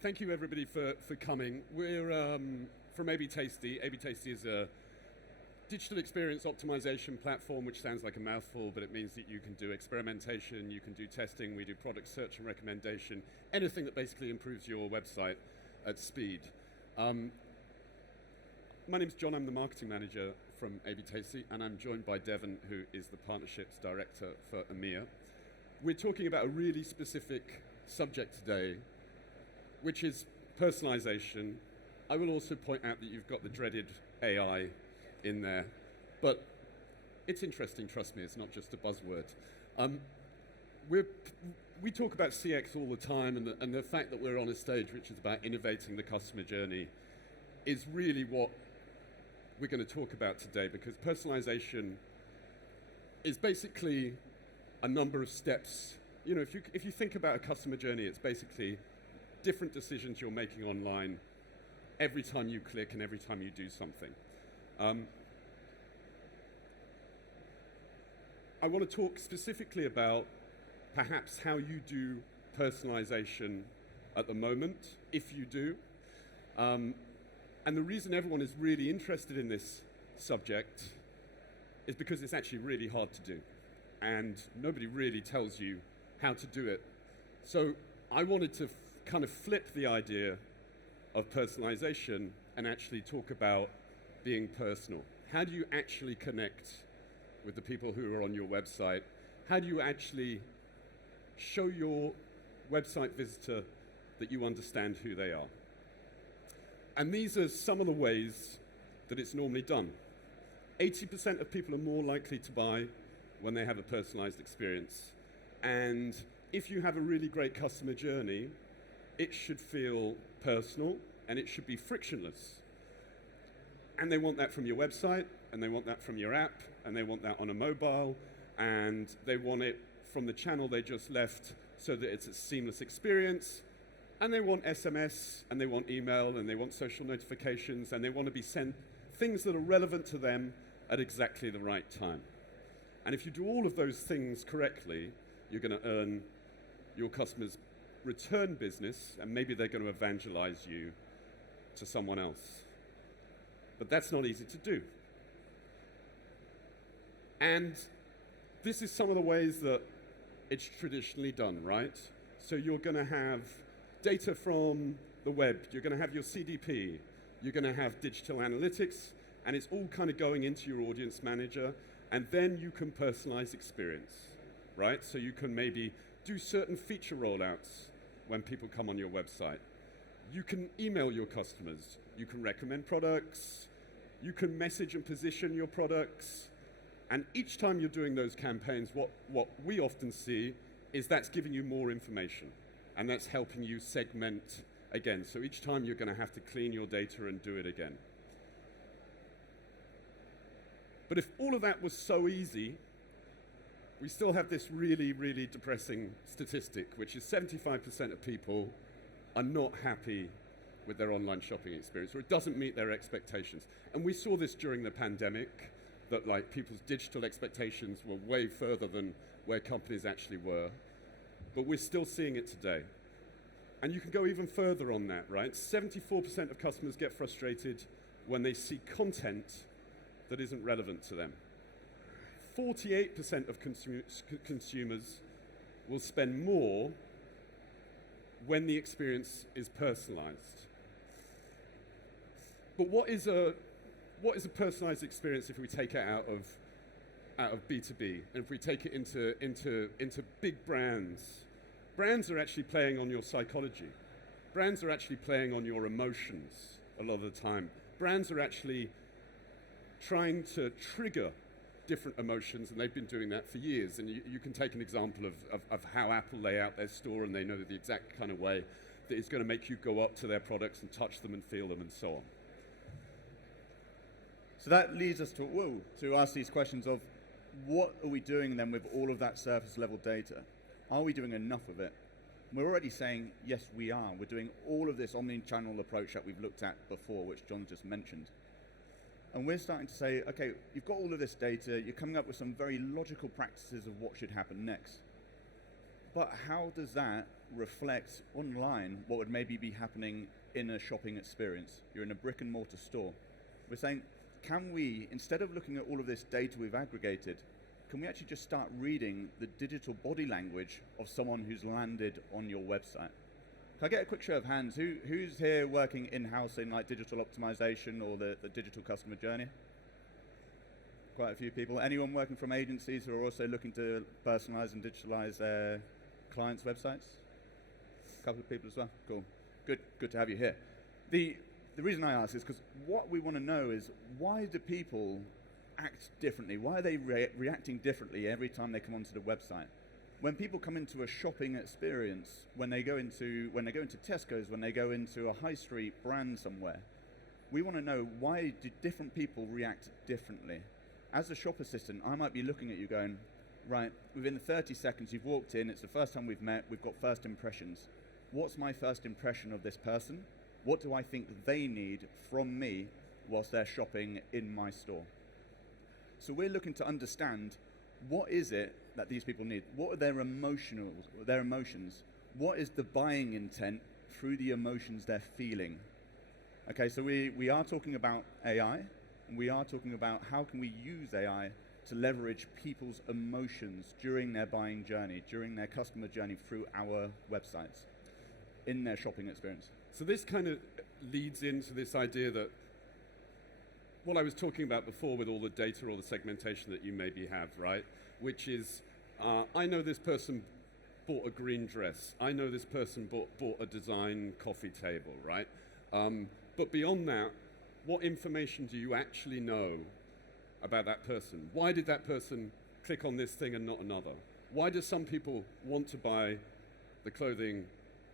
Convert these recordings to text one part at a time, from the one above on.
Thank you everybody for coming. We're from AB Tasty. AB Tasty is a digital experience optimization platform, which sounds like a mouthful, but it means that you can do experimentation, you can do testing, we do product search and recommendation, anything that basically improves your website at speed. My name's John, I'm the marketing manager from AB Tasty, and I'm joined by Devon, who is the partnerships director for EMEA. We're talking about a really specific subject today, which is personalization. I will also point out that you've got the dreaded AI in there, but it's interesting, trust me, it's not just a buzzword. We talk about CX all the time, and the fact that we're on a stage which is about innovating the customer journey is really what we're going to talk about today, because personalization is basically a number of steps. You know, if you think about a customer journey, it's basically different decisions you're making online every time you click and every time you do something. I want to talk specifically about perhaps how you do personalization at the moment, if you do. And the reason everyone is really interested in this subject is because it's actually really hard to do. And nobody really tells you how to do it. So I wanted to kind of flip the idea of personalization and actually talk about being personal. How do you actually connect with the people who are on your website? How do you actually show your website visitor that you understand who they are? And these are some of the ways that it's normally done. 80% of people are more likely to buy when they have a personalized experience. And if you have a really great customer journey, it should feel personal and it should be frictionless. And they want that from your website, and they want that from your app, and they want that on a mobile, and they want it from the channel they just left so that it's a seamless experience. And they want SMS, and they want email, and they want social notifications, and they want to be sent things that are relevant to them at exactly the right time. And if you do all of those things correctly, you're going to earn your customers' return business, and maybe they're going to evangelize you to someone else. But that's not easy to do. And this is some of the ways that it's traditionally done, right? So you're going to have data from the web, you're going to have your CDP, you're going to have digital analytics, and it's all kind of going into your audience manager, and then you can personalize experience, right? So you can maybe do certain feature rollouts when people come on your website. You can email your customers. You can recommend products. You can message and position your products. And each time you're doing those campaigns, what we often see is that's giving you more information. And that's helping you segment again. So each time you're going to have to clean your data and do it again. But if all of that was so easy, we still have this really, really depressing statistic, which is 75% of people are not happy with their online shopping experience, or it doesn't meet their expectations. And we saw this during the pandemic, that like people's digital expectations were way further than where companies actually were. But we're still seeing it today. And you can go even further on that, right? 74% of customers get frustrated when they see content that isn't relevant to them. 48% of consumers will spend more when the experience is personalized. But what is a personalized experience if we take it out of B2B, and if we take it into big brands? Brands are actually playing on your psychology. Brands are actually playing on your emotions a lot of the time. Brands are actually trying to trigger different emotions, and they've been doing that for years. And you can take an example of how Apple lay out their store, and they know the exact kind of way that is going to make you go up to their products and touch them and feel them and so on. So that leads us to ask these questions of what are we doing then with all of that surface level data? Are we doing enough of it? We're already saying, yes, we are. We're doing all of this omni-channel approach that we've looked at before, which John just mentioned. And we're starting to say, okay, you've got all of this data, you're coming up with some very logical practices of what should happen next. But how does that reflect online what would maybe be happening in a shopping experience? You're in a brick and mortar store. We're saying, can we, instead of looking at all of this data we've aggregated, can we actually just start reading the digital body language of someone who's landed on your website? Can I get a quick show of hands? Who's here working in-house in like digital optimization or the digital customer journey? Quite a few people. Anyone working from agencies who are also looking to personalize and digitalize their clients' websites? A couple of people as well. Cool. Good to have you here. The reason I ask is because what we want to know is, why do people act differently? Why are they reacting differently every time they come onto the website? When people come into a shopping experience, when they go into Tesco's, when they go into a high street brand somewhere, we want to know, why do different people react differently? As a shop assistant, I might be looking at you going, right, within the 30 seconds you've walked in, it's the first time we've met, we've got first impressions. What's my first impression of this person? What do I think they need from me whilst they're shopping in my store? So we're looking to understand, what is it that these people need? What are their emotions? What is the buying intent through the emotions they're feeling? Okay, so we are talking about AI, and we are talking about how can we use AI to leverage people's emotions during their buying journey, during their customer journey through our websites, in their shopping experience. So this kind of leads into this idea that what I was talking about before with all the data or the segmentation that you maybe have, right? Which is, I know this person bought a green dress. I know this person bought a design coffee table, right? But beyond that, what information do you actually know about that person? Why did that person click on this thing and not another? Why do some people want to buy the clothing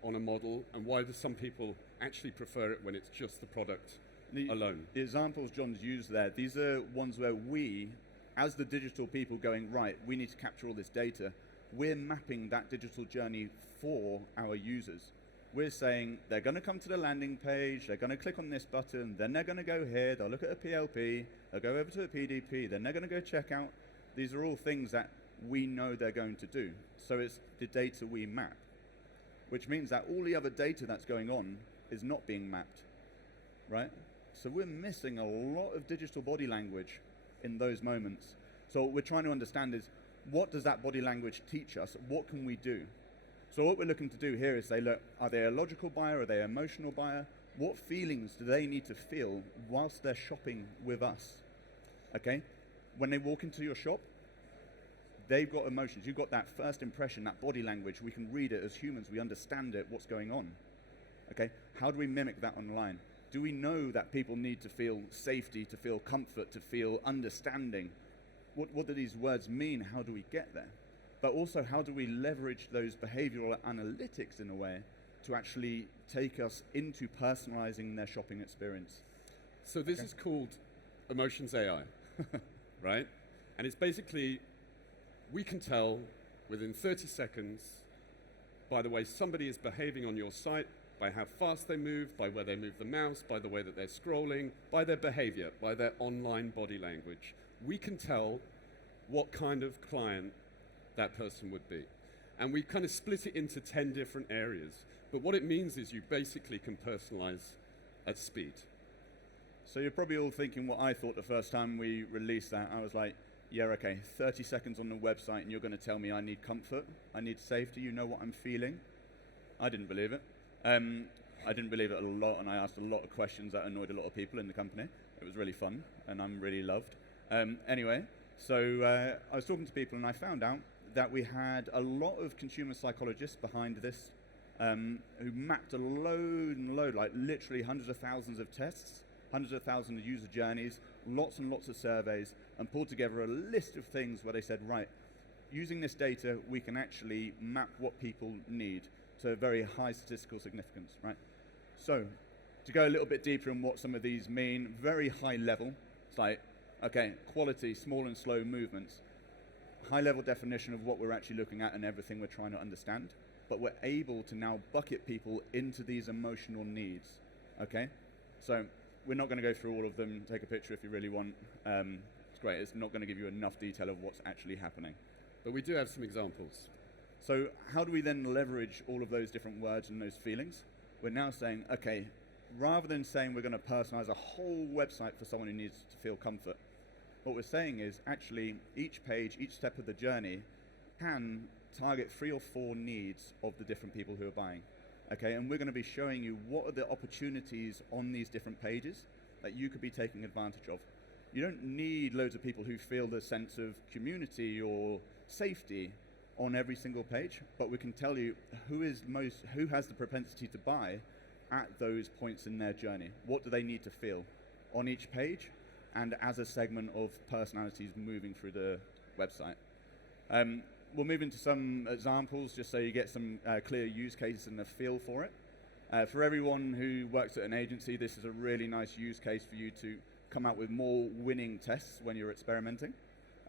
on a model, and why do some people actually prefer it when it's just the product alone? The examples John's used there, these are ones where we, as the digital people going, right, we need to capture all this data, we're mapping that digital journey for our users. We're saying they're going to come to the landing page, they're going to click on this button, then they're going to go here, they'll look at a PLP, they'll go over to a PDP, then they're going to go check out. These are all things that we know they're going to do. So it's the data we map, which means that all the other data that's going on is not being mapped, right? So we're missing a lot of digital body language in those moments. So what we're trying to understand is, what does that body language teach us? What can we do? So what we're looking to do here is say, look, are they a logical buyer? Are they an emotional buyer? What feelings do they need to feel whilst they're shopping with us? Okay? When they walk into your shop, they've got emotions. You've got that first impression, that body language. We can read it as humans. We understand it, what's going on. Okay? How do we mimic that online? Do we know that people need to feel safety, to feel comfort, to feel understanding? What do these words mean? How do we get there? But also, how do we leverage those behavioral analytics in a way to actually take us into personalizing their shopping experience? So this is called Emotions AI, right? And it's basically, we can tell within 30 seconds by the way somebody is behaving on your site, by how fast they move, by where they move the mouse, by the way that they're scrolling, by their behavior, by their online body language. We can tell what kind of client that person would be. And we kind of split it into 10 different areas. But what it means is you basically can personalize at speed. So you're probably all thinking what I thought the first time we released that. I was like, yeah, okay, 30 seconds on the website and you're going to tell me I need comfort, I need safety, you know what I'm feeling? I didn't believe it. I didn't believe it a lot, and I asked a lot of questions that annoyed a lot of people in the company. It was really fun, and I'm really loved. Anyway, so I was talking to people, and I found out that we had a lot of consumer psychologists behind this who mapped a load and load, like literally hundreds of thousands of tests, hundreds of thousands of user journeys, lots and lots of surveys, and pulled together a list of things where they said, right, using this data, we can actually map what people need to very high statistical significance, right? So, to go a little bit deeper on what some of these mean, very high level, it's like, okay, quality, small and slow movements, high level definition of what we're actually looking at and everything we're trying to understand, but we're able to now bucket people into these emotional needs, okay? So, we're not going to go through all of them, take a picture if you really want. It's great, it's not going to give you enough detail of what's actually happening. But we do have some examples. So how do we then leverage all of those different words and those feelings? We're now saying, okay, rather than saying we're going to personalize a whole website for someone who needs to feel comfort, what we're saying is actually each page, each step of the journey can target 3 or 4 needs of the different people who are buying. Okay, and we're going to be showing you what are the opportunities on these different pages that you could be taking advantage of. You don't need loads of people who feel the sense of community or safety on every single page, but we can tell you who has the propensity to buy at those points in their journey. What do they need to feel on each page and as a segment of personalities moving through the website. We'll move into some examples just so you get some clear use cases and a feel for it. For everyone who works at an agency, this is a really nice use case for you to come out with more winning tests when you're experimenting.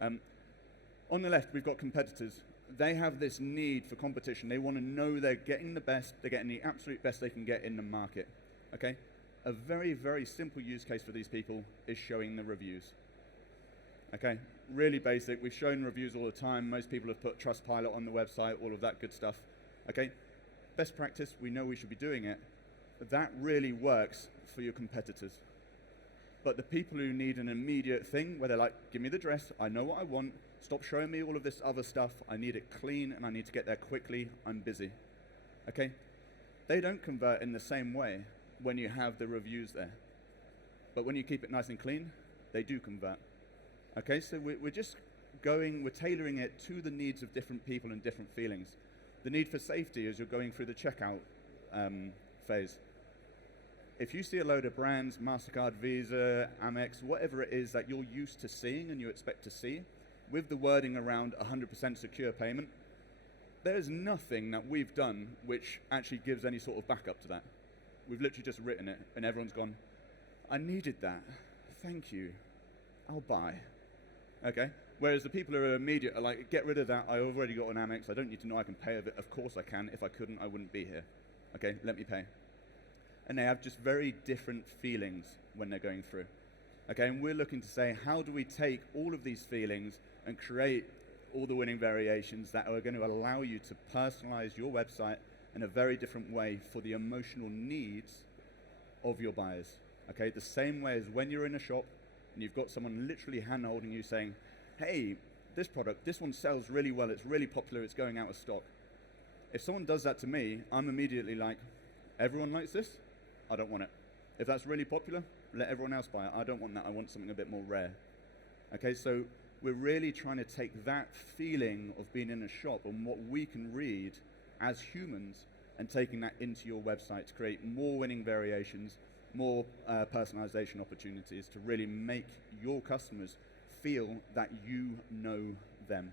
On the left, we've got competitors. They have this need for competition. They want to know they're getting the best, they're getting the absolute best they can get in the market. Okay? A very, very simple use case for these people is showing the reviews. Okay? Really basic. We've shown reviews all the time. Most people have put Trustpilot on the website, all of that good stuff. Okay? Best practice, we know we should be doing it. But that really works for your competitors. But the people who need an immediate thing, where they're like, give me the dress, I know what I want, stop showing me all of this other stuff, I need it clean and I need to get there quickly, I'm busy. Okay? They don't convert in the same way when you have the reviews there. But when you keep it nice and clean, they do convert. Okay, so we're just we're tailoring it to the needs of different people and different feelings. The need for safety as you're going through the checkout phase. If you see a load of brands, MasterCard, Visa, Amex, whatever it is that you're used to seeing and you expect to see, with the wording around 100% secure payment, there's nothing that we've done which actually gives any sort of backup to that. We've literally just written it, and everyone's gone, I needed that, thank you, I'll buy. Okay? Whereas the people who are immediate are like, get rid of that, I already got an Amex, I don't need to know I can pay of it, of course I can, if I couldn't I wouldn't be here. Okay, let me pay. And they have just very different feelings when they're going through. Okay, and we're looking to say, how do we take all of these feelings and create all the winning variations that are going to allow you to personalize your website in a very different way for the emotional needs of your buyers. Okay, the same way as when you're in a shop and you've got someone literally hand-holding you saying, hey, this product, this one sells really well, it's really popular, it's going out of stock. If someone does that to me, I'm immediately like, everyone likes this? I don't want it. If that's really popular, let everyone else buy it. I don't want that. I want something a bit more rare. Okay, so we're really trying to take that feeling of being in a shop and what we can read as humans and taking that into your website to create more winning variations, more personalization opportunities to really make your customers feel that you know them.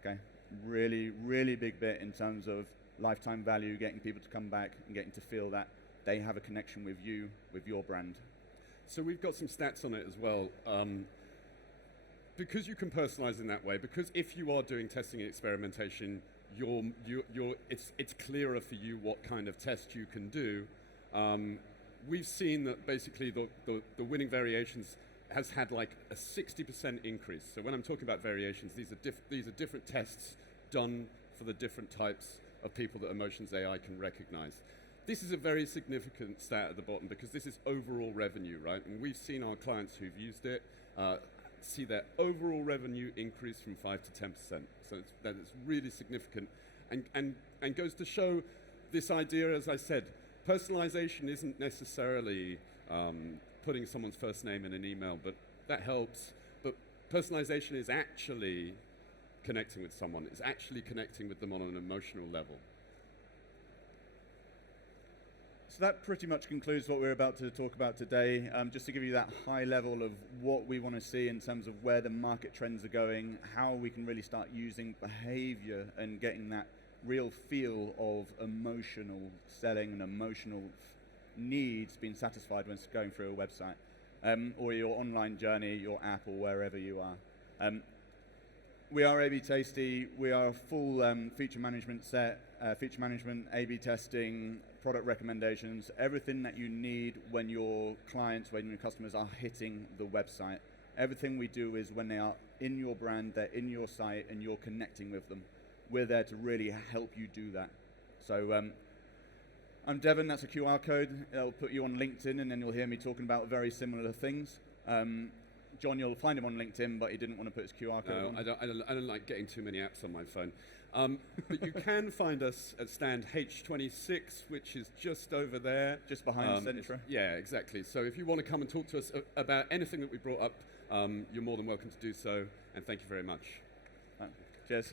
Okay, really, really big bit in terms of lifetime value, getting people to come back and getting to feel that they have a connection with you, with your brand. So we've got some stats on it as well. Because you can personalize in that way, because if you are doing testing and experimentation, it's clearer for you what kind of test you can do. We've seen that basically the winning variations has had like a 60% increase. So when I'm talking about variations, these are different tests done for the different types of people that Emotions AI can recognize. This is a very significant stat at the bottom because this is overall revenue, right? And we've seen our clients who've used it see their overall revenue increase from 5 to 10%. So that is really significant and goes to show this idea, as I said, personalization isn't necessarily putting someone's first name in an email, but that helps. But personalization is actually connecting with someone. It's actually connecting with them on an emotional level. So that pretty much concludes what we're about to talk about today. Just to give you that high level of what we want to see in terms of where the market trends are going, how we can really start using behavior and getting that real feel of emotional selling and emotional needs being satisfied when it's going through a website or your online journey, your app, or wherever you are. We are A/B Tasty. We are a full feature management set, feature management, A/B testing, product recommendations, everything that you need when your clients, when your customers are hitting the website. Everything we do is when they are in your brand, they're in your site, and you're connecting with them. we're there to really help you do that. So I'm Devon, that's a QR code. It'll put you on LinkedIn, and then you'll hear me talking about very similar things. John, you'll find him on LinkedIn, but he didn't want to put his QR code on. I don't like getting too many apps on my phone. But you can find us at stand H26, which is just over there. Just behind Centra. Yeah, exactly. So if you want to come and talk to us about anything that we brought up, you're more than welcome to do so. And thank you very much. Cheers.